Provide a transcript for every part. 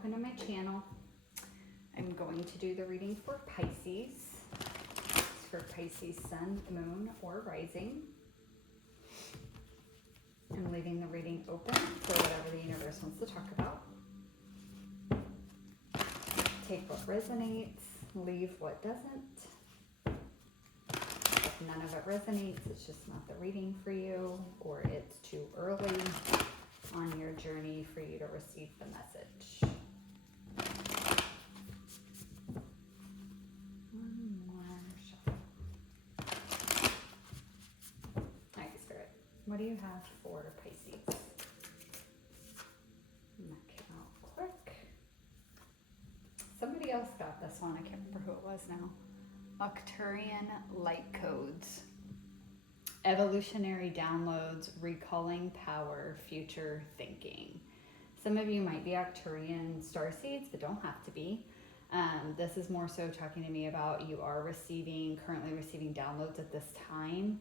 welcome to my channel. I'm going to do the reading for Pisces. It's for Pisces Sun, Moon, or Rising. I'm leaving the reading open for whatever the universe wants to talk about. Take what resonates, leave what doesn't. If none of it resonates, it's just not the reading for you, or it's too early on your journey for you to receive the message. One more shuffle. All right, Spirit, what do you have for Pisces? That came out quick. Somebody else got this one. I can't remember who it was now. Arcturian Light Codes. Evolutionary downloads, recalling power, future thinking. Some of you might be Arcturian starseeds, but don't have to be. This is more so talking to me about you are currently receiving downloads at this time,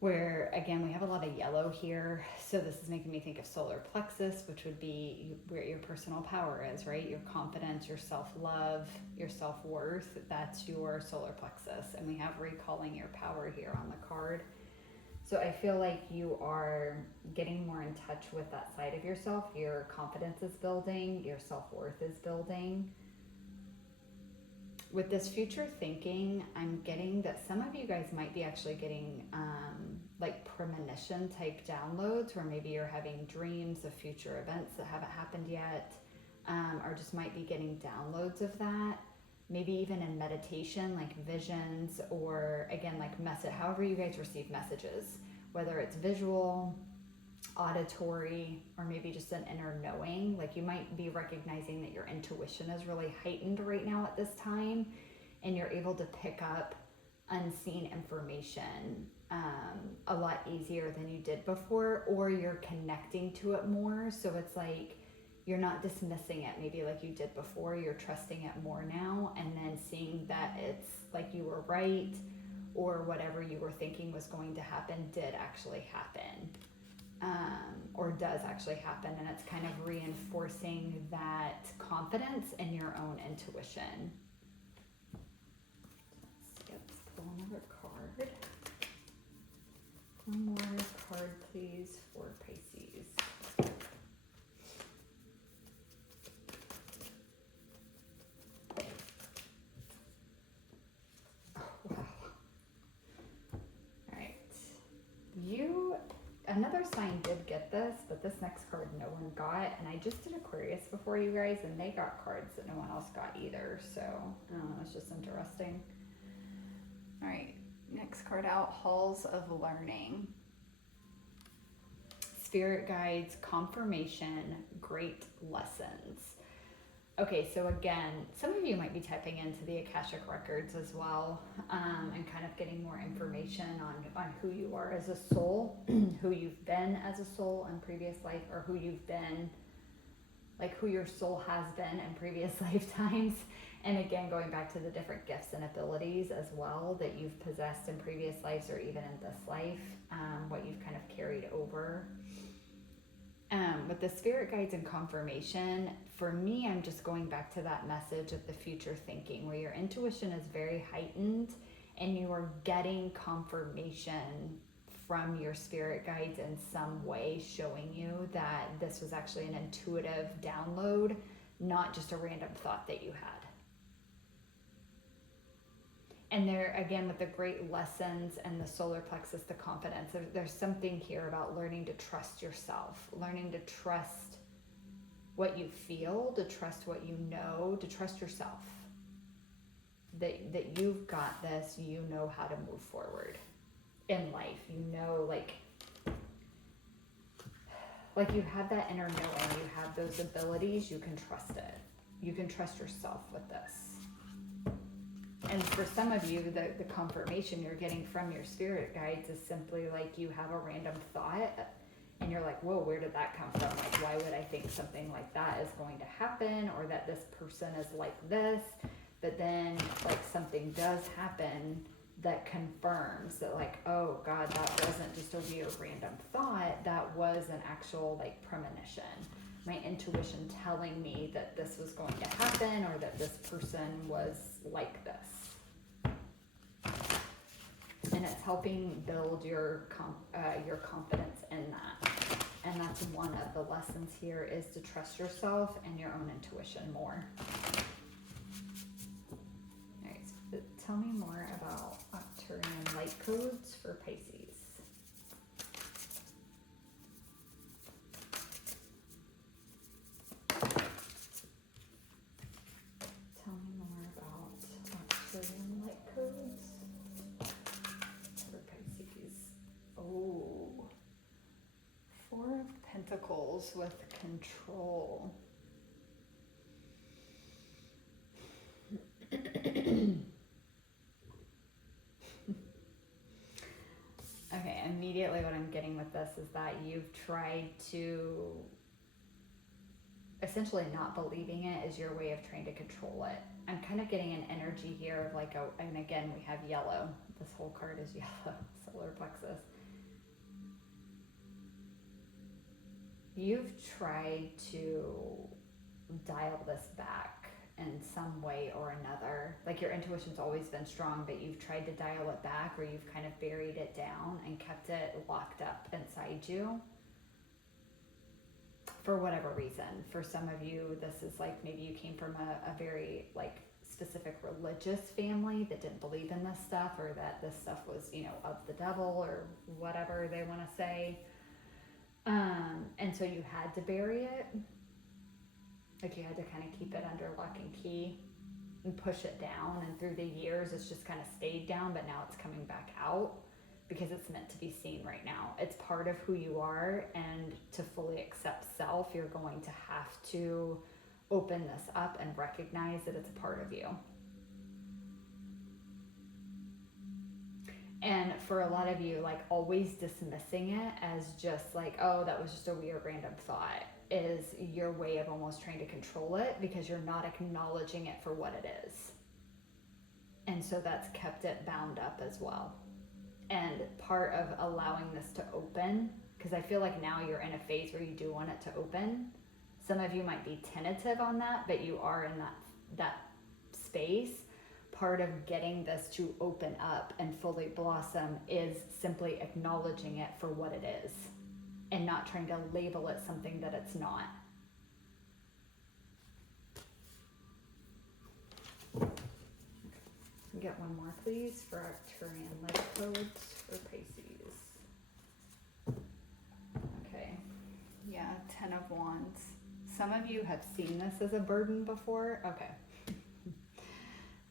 where again we have a lot of yellow here, so this is making me think of solar plexus, which would be where your personal power is, right? Your confidence, your self-love, your self-worth, that's your solar plexus. And we have recalling your power here on the card. So I feel like you are getting more in touch with that side of yourself. Your confidence is building, your self-worth is building. With this future thinking, I'm getting that some of you guys might be actually getting like premonition type downloads, where maybe you're having dreams of future events that haven't happened yet, or just might be getting downloads of that. Maybe even in meditation, like visions, or again, like however you guys receive messages, whether it's visual, auditory, or maybe just an inner knowing. Like you might be recognizing that your intuition is really heightened right now at this time, and you're able to pick up unseen information a lot easier than you did before, or you're connecting to it more. So it's like you're not dismissing it maybe like you did before, you're trusting it more now, and then seeing that it's like you were right, or whatever you were thinking was going to happen did actually happen. Or does actually happen, and it's kind of reinforcing that confidence in your own intuition. Let's pull another card. One more card, please, for Pisces. Oh, wow. All right. Another sign did get this, but this next card no one got, and I just did Aquarius before you guys, and they got cards that no one else got either, so it's just interesting. All right, next card out, Halls of Learning. Spirit guides, confirmation, great lessons. Okay, so again, some of you might be tapping into the Akashic Records as well, and kind of getting more information on who you are as a soul, who you've been as a soul in previous life, or who you've been, like who your soul has been in previous lifetimes. And again, going back to the different gifts and abilities as well that you've possessed in previous lives, or even in this life, what you've kind of carried over. With the spirit guides and confirmation, for me, I'm just going back to that message of the future thinking, where your intuition is very heightened and you are getting confirmation from your spirit guides in some way, showing you that this was actually an intuitive download, not just a random thought that you had. And there, again, with the great lessons and the solar plexus, the confidence, there's something here about learning to trust yourself, learning to trust what you feel, to trust what you know, to trust yourself. That you've got this, you know how to move forward in life. You know, like you have that inner knowing, you have those abilities, you can trust it. You can trust yourself with this. And for some of you, the confirmation you're getting from your spirit guides is simply like you have a random thought and you're like, whoa, where did that come from? Like, why would I think something like that is going to happen, or that this person is like this? But then like something does happen that confirms that, like, oh God, that wasn't just a weird random thought, that was an actual like premonition. my intuition telling me that this was going to happen or that this person was like this. And it's helping build your confidence in that. And that's one of the lessons here, is to trust yourself and your own intuition more. All right, so tell me more about Arcturian light codes for Pisces. Tell me more about Arcturian light codes for Pisces. Oh, Four of Pentacles with control. Okay, immediately what I'm getting with this is that you've tried to, essentially not believing it is your way of trying to control it. I'm kind of getting an energy here of like, and again, we have yellow. This whole card is yellow, solar plexus. You've tried to dial this back in some way or another. Like, your intuition's always been strong, but you've tried to dial it back, or you've kind of buried it down and kept it locked up inside you for whatever reason. For some of you, this is like, maybe you came from a very like specific religious family that didn't believe in this stuff, or that this stuff was, you know, of the devil, or whatever they want to say. And so you had to bury it. Like, you had to kind of keep it under lock and key and push it down. And through the years, it's just kind of stayed down, but now it's coming back out because it's meant to be seen right now. It's part of who you are. And to fully accept self, you're going to have to open this up and recognize that it's a part of you. And for a lot of you, like, always dismissing it as just like, oh, that was just a weird random thought, is your way of almost trying to control it, because you're not acknowledging it for what it is. And so that's kept it bound up as well. And part of allowing this to open, because I feel like now you're in a phase where you do want it to open. Some of you might be tentative on that, but you are in that space. Part of getting this to open up and fully blossom is simply acknowledging it for what it is and not trying to label it something that it's not. Get one more, please, for Arcturian light codes for Pisces. Okay, yeah, 10 of Wands. Some of you have seen this as a burden before. Okay.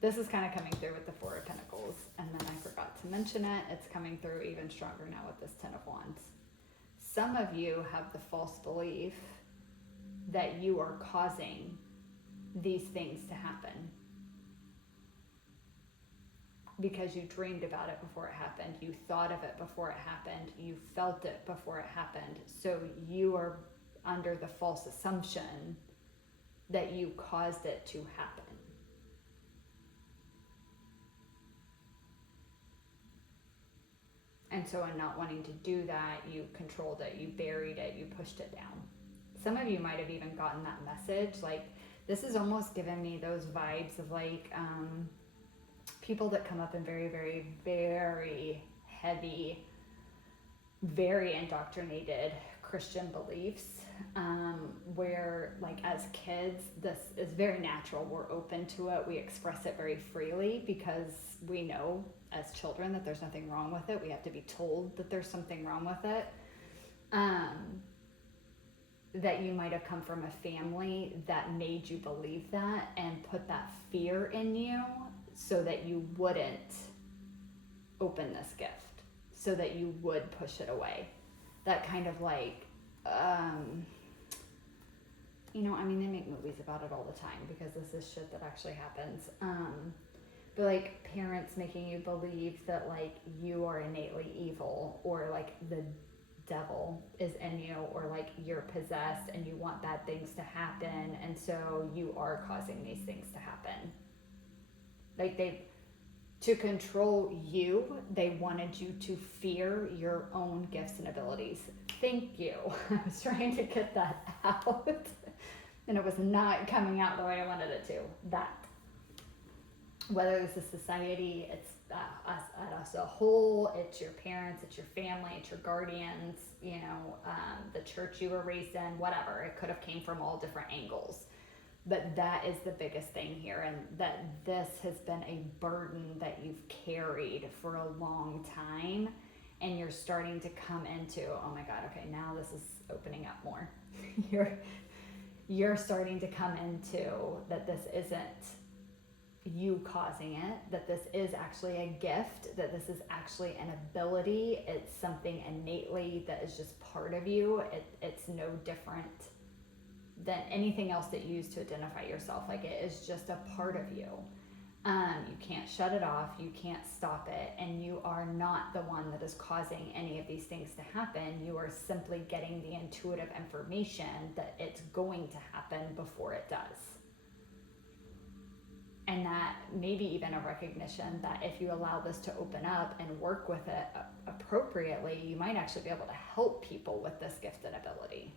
This is kind of coming through with the Four of Pentacles, and then I forgot to mention it. It's coming through even stronger now with this 10 of Wands. Some of you have the false belief that you are causing these things to happen because you dreamed about it before it happened, you thought of it before it happened, you felt it before it happened. So you are under the false assumption that you caused it to happen. And so in not wanting to do that, you controlled it, you buried it, you pushed it down. Some of you might have even gotten that message. Like, this is almost giving me those vibes of like people that come up in very, very, very heavy, very indoctrinated Christian beliefs, where like as kids, this is very natural. We're open to it. We express it very freely because we know as children that there's nothing wrong with it. We have to be told that there's something wrong with it. That you might have come from a family that made you believe that and put that fear in you so that you wouldn't open this gift, so that you would push it away. That kind of like, you know, I mean, they make movies about it all the time because this is shit that actually happens. But like parents making you believe that like you are innately evil, or like the devil is in you, or like you're possessed and you want bad things to happen, and so you are causing these things to happen. Like to control you, they wanted you to fear your own gifts and abilities. Thank you. I was trying to get that out. and it was not coming out the way I wanted it to. That. Whether it's a society, it's us as a whole, it's your parents, it's your family, it's your guardians, the church you were raised in, whatever. It could have came from all different angles. But that is the biggest thing here, and that this has been a burden that you've carried for a long time, and you're starting to come into, oh my God, okay, now this is opening up more. You're starting to come into that this isn't you causing it, that this is actually a gift, that this is actually an ability, it's something innately that is just part of you. It's no different than anything else that you use to identify yourself. Like, it is just a part of you. You can't shut it off, you can't stop it, and you are not the one that is causing any of these things to happen. You are simply getting the intuitive information that it's going to happen before it does. And that maybe even a recognition that if you allow this to open up and work with it appropriately, you might actually be able to help people with this gifted ability.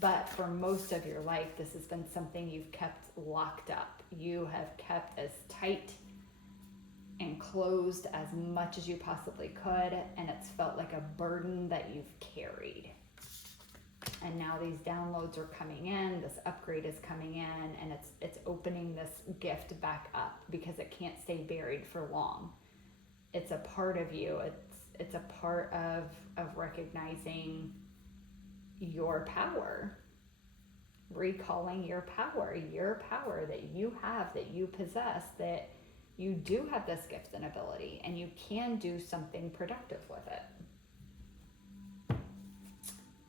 But for most of your life, this has been something you've kept locked up. You have kept as tight and closed as much as you possibly could, and it's felt like a burden that you've carried. And now these downloads are coming in, this upgrade is coming in, and it's opening this gift back up because it can't stay buried for long. It's a part of you. It's a part of recognizing your power, recalling your power that you have, that you possess, that you do have this gift and ability, and you can do something productive with it.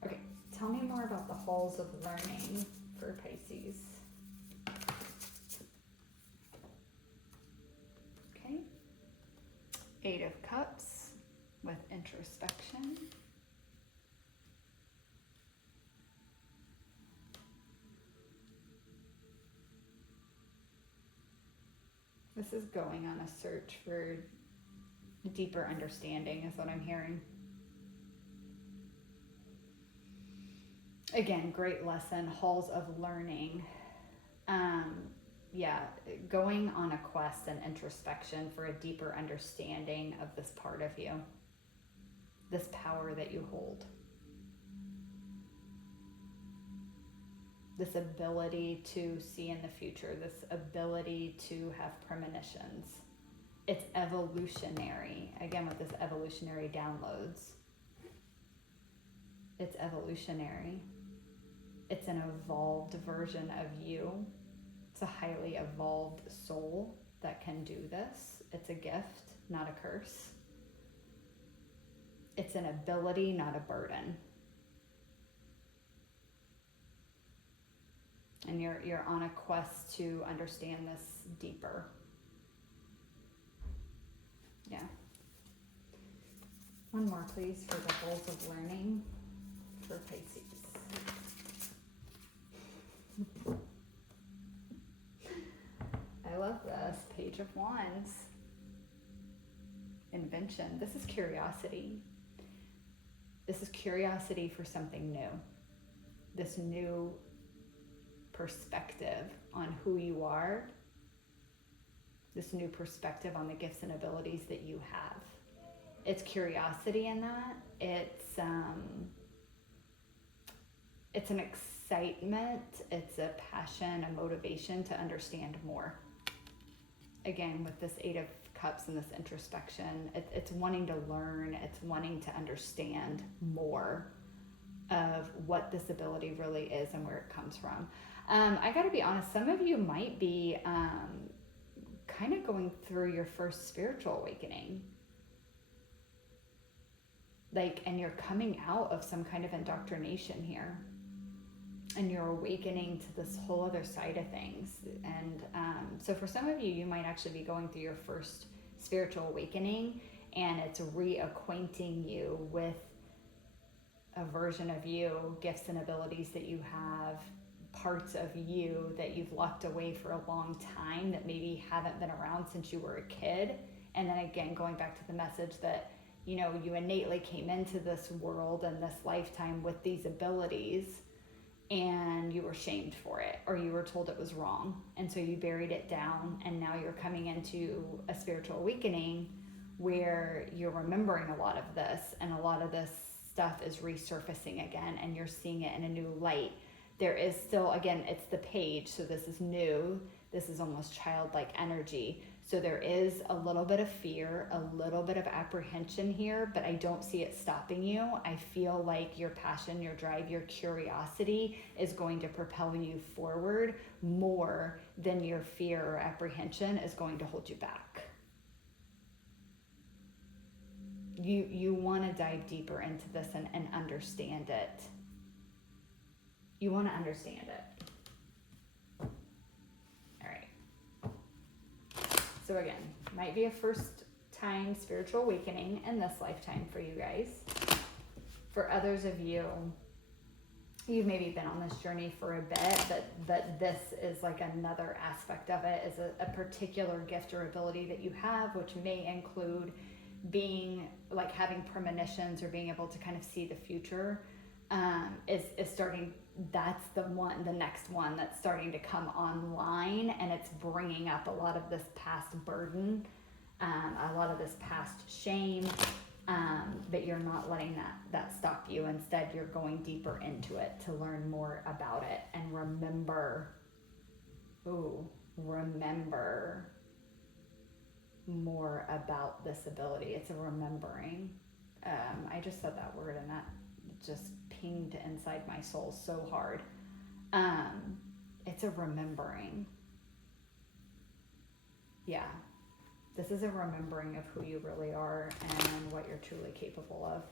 Okay, tell me more about the halls of learning for Pisces. Okay, 8 of Cups with introspection. This is going on a search for deeper understanding, is what I'm hearing. Again, great lesson, halls of learning. Going on a quest and introspection for a deeper understanding of this part of you, this power that you hold. This ability to see in the future, this ability to have premonitions. It's evolutionary. Again, with this evolutionary downloads. It's evolutionary. It's an evolved version of you. It's a highly evolved soul that can do this. It's a gift, not a curse. It's an ability, not a burden. And you're on a quest to understand this deeper. Yeah. One more, please, for the halls of learning for Pisces. I love this. Page of Wands. Invention. This is curiosity. This is curiosity for something new. This new perspective on who you are. This new perspective on the gifts and abilities that you have. It's curiosity in that. It's an excitement. It's a passion, a motivation to understand more. Again, with this 8 of Cups and this introspection, it's wanting to learn. It's wanting to understand more of what this ability really is and where it comes from. I gotta be honest, some of you might be kind of going through your first spiritual awakening. And you're coming out of some kind of indoctrination here. And you're awakening to this whole other side of things. And so for some of you, you might actually be going through your first spiritual awakening, and it's reacquainting you with a version of you, gifts and abilities that you have, parts of you that you've locked away for a long time that maybe haven't been around since you were a kid. And then again, going back to the message that, you innately came into this world and this lifetime with these abilities, and you were shamed for it, or you were told it was wrong, and so you buried it down, and now you're coming into a spiritual awakening where you're remembering a lot of this, and a lot of this stuff is resurfacing again, and you're seeing it in a new light. There is still, again, it's the page, so this is new, this is almost childlike energy. So there is a little bit of fear, a little bit of apprehension here, but I don't see it stopping you. I feel like your passion, your drive, your curiosity is going to propel you forward more than your fear or apprehension is going to hold you back. You want to dive deeper into this and understand it. You want to understand it. All right. So again, might be a first time spiritual awakening in this lifetime for you guys. For others of you, you've maybe been on this journey for a bit, but this is like another aspect of it, is a particular gift or ability that you have, which may include being like having premonitions or being able to kind of see the future. Is starting, that's the next one that's starting to come online, and it's bringing up a lot of this past burden, a lot of this past shame, but you're not letting that stop you. Instead, you're going deeper into it to learn more about it and remember more about this ability. It's a remembering. I just said that word and that just pinged inside my soul so hard. It's a remembering. Yeah. This is a remembering of who you really are and what you're truly capable of.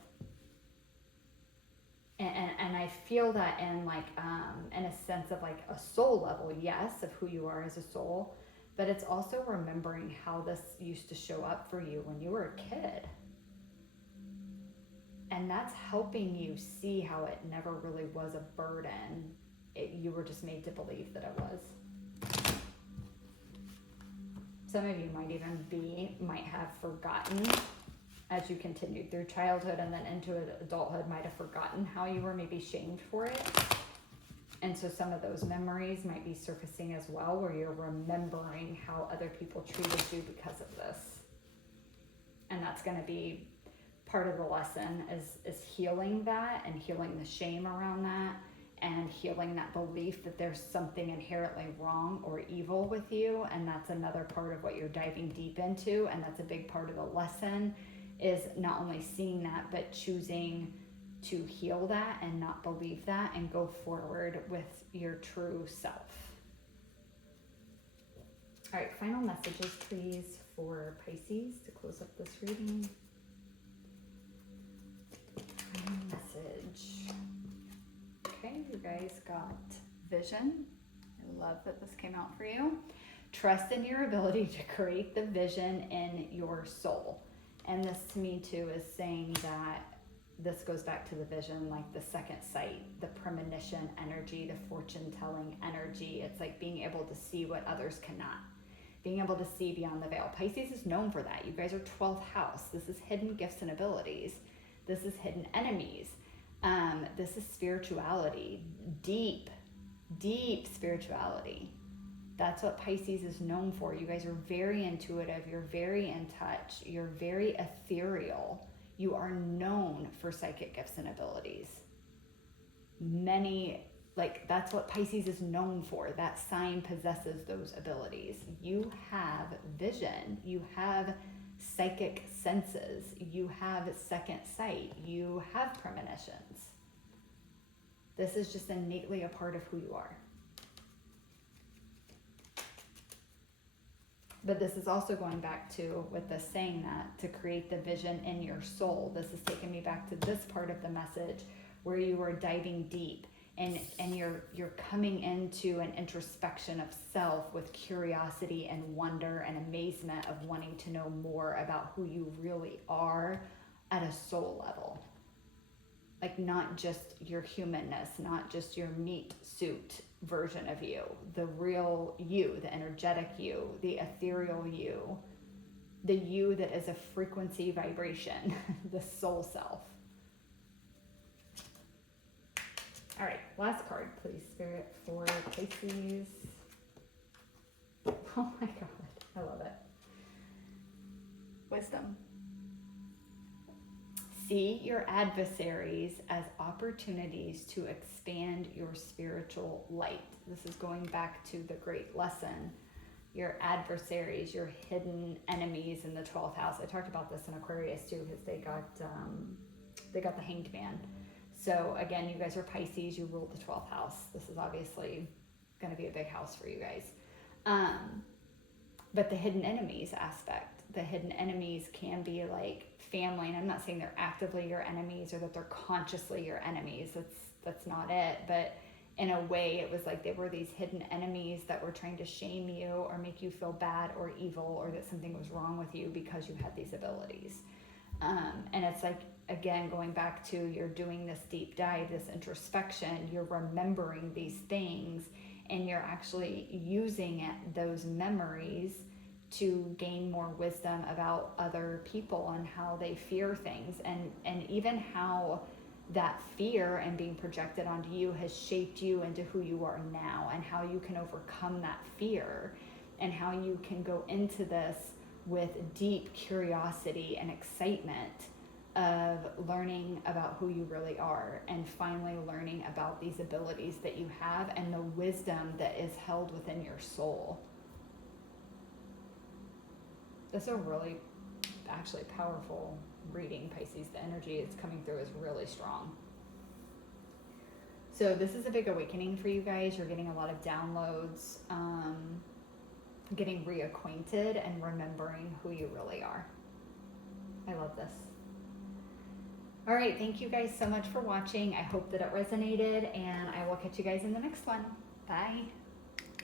And I feel that in like in a sense of like a soul level, yes, of who you are as a soul, but it's also remembering how this used to show up for you when you were a kid. And that's helping you see how it never really was a burden. You were just made to believe that it was. Some of you might have forgotten as you continued through childhood and then into adulthood, might have forgotten how you were maybe shamed for it. And so some of those memories might be surfacing as well, where you're remembering how other people treated you because of this. And that's going to be part of the lesson, is healing that and healing the shame around that and healing that belief that there's something inherently wrong or evil with you. And that's another part of what you're diving deep into. And that's a big part of the lesson, is not only seeing that, but choosing to heal that and not believe that and go forward with your true self. All right, final messages, please, for Pisces to close up this reading. Final message. Okay, you guys got vision. I love that this came out for you. Trust in your ability to create the vision in your soul. And this to me too is saying that this goes back to the vision, like the second sight, the premonition energy, the fortune telling energy. It's like being able to see what others cannot. Being able to see beyond the veil. Pisces is known for that. You guys are 12th house. This is hidden gifts and abilities. This is hidden enemies. This is spirituality, deep spirituality. That's what Pisces is known for. You guys are very intuitive. You're very in touch. You're very ethereal. You are known for psychic gifts and abilities. That's what Pisces is known for. That sign possesses those abilities. You have vision. You have psychic senses. You have second sight. You have premonitions. This is just innately a part of who you are. But this is also going back to, with this saying that, to create the vision in your soul. This is taking me back to this part of the message where you are diving deep and you're coming into an introspection of self with curiosity and wonder and amazement of wanting to know more about who you really are at a soul level. Like not just your humanness, not just your meat suit version of you, the real you, the energetic you, the ethereal you, the you that is a frequency vibration, the soul self. All right, last card, please. Pisces. Oh my God, I love it. Wisdom. See your adversaries as opportunities to expand your spiritual light. This is going back to the great lesson. Your adversaries, your hidden enemies in the 12th house. I talked about this in Aquarius too, because they got the Hanged Man. So again, you guys are Pisces, you rule the 12th house. This is obviously going to be a big house for you guys. But the hidden enemies aspect, the hidden enemies can be like family, and I'm not saying they're actively your enemies or that they're consciously your enemies. That's not it. But in a way, it was like they were these hidden enemies that were trying to shame you or make you feel bad or evil or that something was wrong with you because you had these abilities. And it's like, again, going back to you're doing this deep dive, this introspection, you're remembering these things, and you're actually using those memories to gain more wisdom about other people and how they fear things, and even how that fear and being projected onto you has shaped you into who you are now, and how you can overcome that fear, and how you can go into this with deep curiosity and excitement of learning about who you really are, and finally learning about these abilities that you have and the wisdom that is held within your soul. This is a really actually powerful reading, Pisces. The energy it's coming through is really strong. So this is a big awakening for you guys. You're getting a lot of downloads, getting reacquainted and remembering who you really are. I love this. All right, thank you guys so much for watching. I hope that it resonated, and I will catch you guys in the next one. Bye.